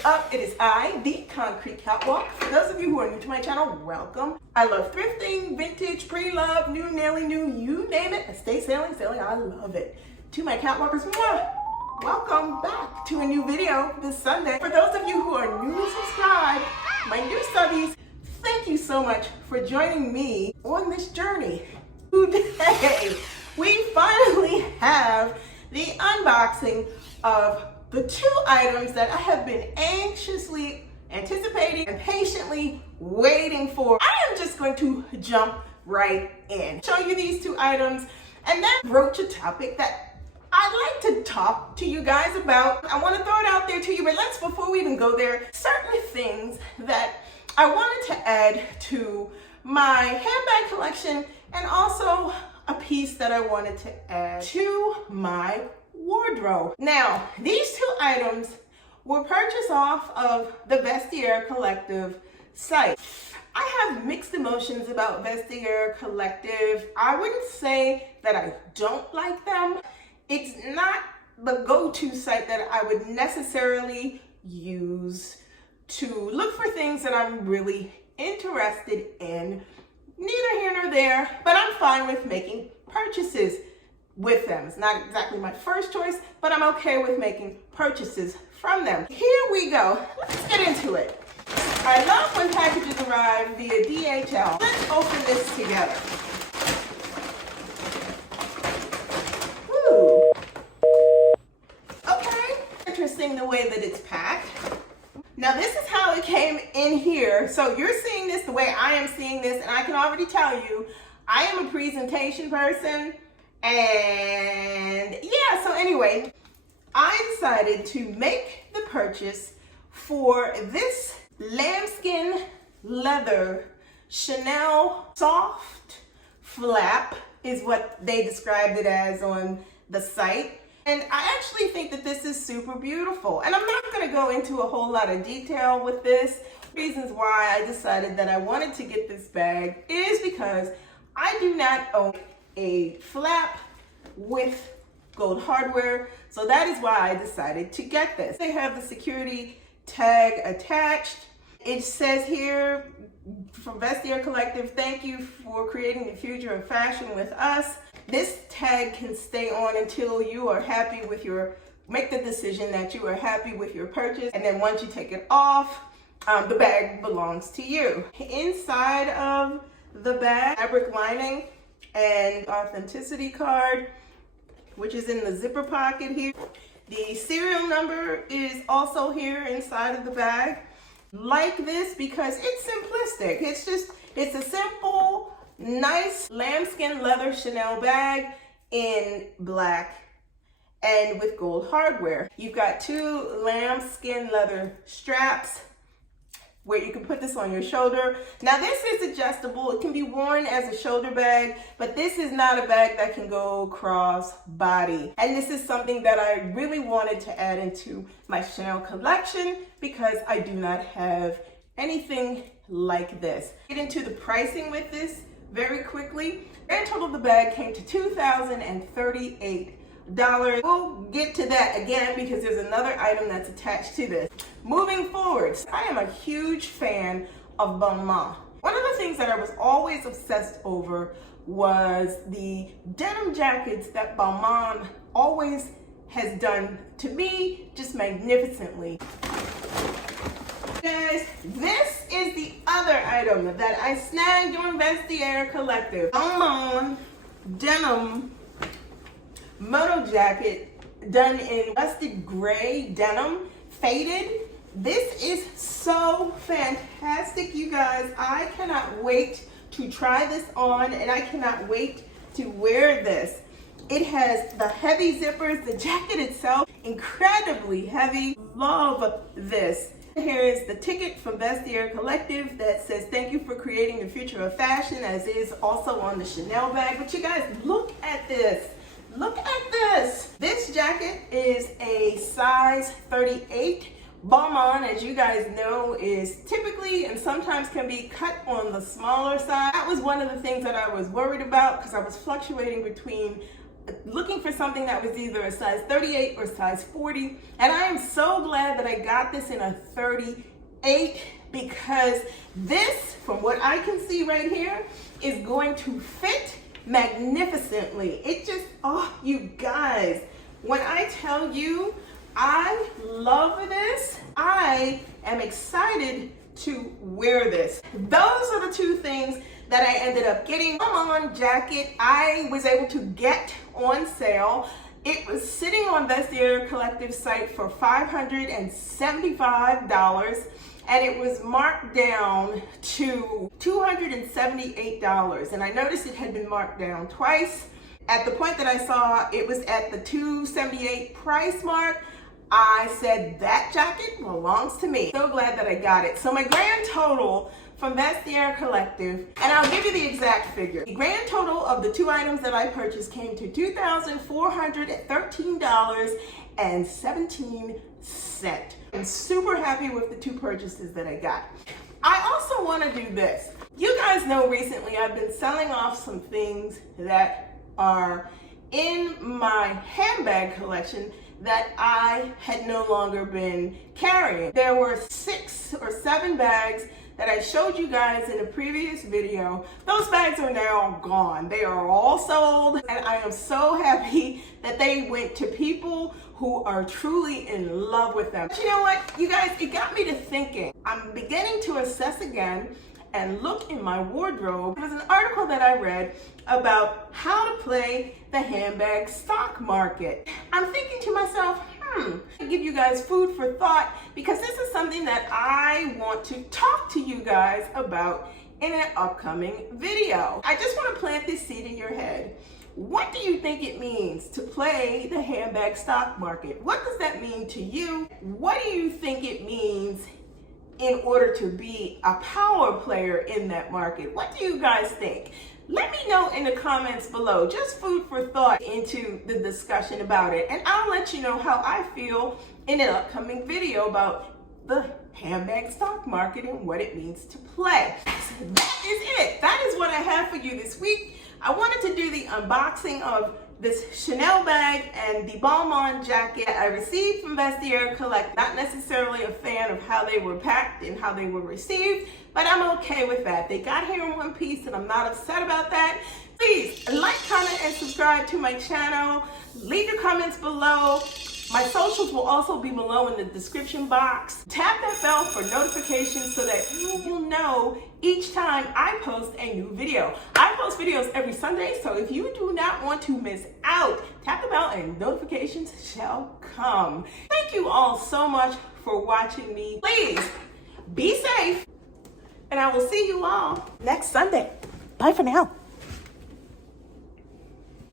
is up? It is I, the Concrete Catwalk. For those of you who are new to my channel, welcome. I love thrifting, vintage, pre-loved, new, nearly new, you name it. Estate sailing, I love it. To my catwalkers, welcome back to a new video this Sunday. For those of you who are newly subscribed, my new subbies, thank you so much for joining me on this journey. Today, we finally have the unboxing of the two items that I have been anxiously anticipating and patiently waiting for. I am just going to jump right in, show you these two items, and then broach a topic that I'd like to talk to you guys about. I want to throw it out there to you, but before we even go there, certain things that I wanted to add to my handbag collection and also a piece that I wanted to add to my wardrobe. Now, these two items were purchased off of the Vestiaire Collective site. I have mixed emotions about Vestiaire Collective. I wouldn't say that I don't like them. It's not the go-to site that I would necessarily use to look for things that I'm really interested in. Neither here nor there, but I'm fine with making purchases with them. It's not exactly my first choice, but I'm okay with making purchases from them. Here we go. Let's get into it. I love when packages arrive via DHL. Let's open this together. Ooh. Okay. Interesting the way that it's packed. Now this is how it came in here. So you're seeing this the way I am seeing this, and I can already tell you, I am a presentation person. And yeah, so anyway, I decided to make the purchase for this lambskin leather Chanel soft flap is what they described it as on the site. And I actually think that this is super beautiful. And I'm not going to go into a whole lot of detail with this. Reasons why I decided that I wanted to get this bag is because I do not own a flap with gold hardware. So that is why I decided to get this. They have the security tag attached. It says here from Vestiaire Collective, thank you for creating the future of fashion with us. This tag can stay on until you are happy with make the decision that you are happy with your purchase. And then once you take it off, the bag belongs to you. Inside of the bag, fabric lining and authenticity card, which is in the zipper pocket here. The serial number is also here inside of the bag. Like this because it's simplistic. It's a simple, nice lambskin leather Chanel bag in black and with gold hardware. You've got two lambskin leather straps where you can put this on your shoulder. Now this is adjustable. It can be worn as a shoulder bag, but this is not a bag that can go cross body. And this is something that I really wanted to add into my Chanel collection because I do not have anything like this. Get into the pricing with this very quickly. Grand total of the bag came to $2,038. We'll get to that again because there's another item that's attached to this. Moving forward, I am a huge fan of Balmain. One of the things that I was always obsessed over was the denim jackets that Balmain always has done to me just magnificently. Guys, this is the other item that I snagged on Vestiaire Collective. Balmain denim moto jacket done in rusted gray denim, faded. This is so fantastic, you guys. I cannot wait to try this on, and I cannot wait to wear this. It has the heavy zippers, the jacket itself, incredibly heavy. Love this. Here is the ticket from Vestiaire Collective that says thank you for creating the future of fashion, as is also on the Chanel bag. But you guys, look at this. Look at this. This jacket is a size 38. Balmain, as you guys know, is typically and sometimes can be cut on the smaller side. That was one of the things that I was worried about because I was fluctuating between looking for something that was either a size 38 or size 40. And I am so glad that I got this in a 38 because this, from what I can see right here, is going to fit magnificently. It just, oh, you guys, when I tell you I love this, I am excited to wear this. Those are the two things that I ended up getting. Balmain jacket I was able to get on sale. It was sitting on Vestiaire Collective site for $575, and it was marked down to $278. And I noticed it had been marked down twice. At the point that I saw it was at the $278 price mark, I said that jacket belongs to me. So glad that I got it. So my grand total from Vestiaire Collective, and I'll give you the exact figure. The grand total of the two items that I purchased came to $2,413.17. I'm super happy with the two purchases that I got. I also want to do this. You guys know recently I've been selling off some things that are in my handbag collection that I had no longer been carrying. There were 6 or 7 bags that I showed you guys in a previous video. Those bags are now gone. They are all sold, and I am so happy that they went to people who are truly in love with them. But you know what, you guys, it got me to thinking. I'm beginning to assess again and look in my wardrobe. There was an article that I read about how to play the handbag stock market. I'm thinking to myself, give you guys food for thought, because this is something that I want to talk to you guys about in an upcoming video. I just want to plant this seed in your head. What do you think it means to play the handbag stock market? What does that mean to you? What do you think it means in order to be a power player in that market? What do you guys think? Let me know in the comments below. Just food for thought into the discussion about it. And I'll let you know how I feel in an upcoming video about the handbag stock market and what it means to play. So that is it. That is what I have for you this week. I wanted to do the unboxing of this Chanel bag and the Balmain jacket I received from Vestiaire Collect. Not necessarily a fan of how they were packed and how they were received, but I'm okay with that. They got here in one piece and I'm not upset about that. Please like, comment, and subscribe to my channel. Leave your comments below. My socials will also be below in the description box. Tap that bell for notifications so that you will know each time I post a new video. I post videos every Sunday, so if you do not want to miss out, tap the bell and notifications shall come. Thank you all so much for watching me. Please be safe, and I will see you all next Sunday. Bye for now.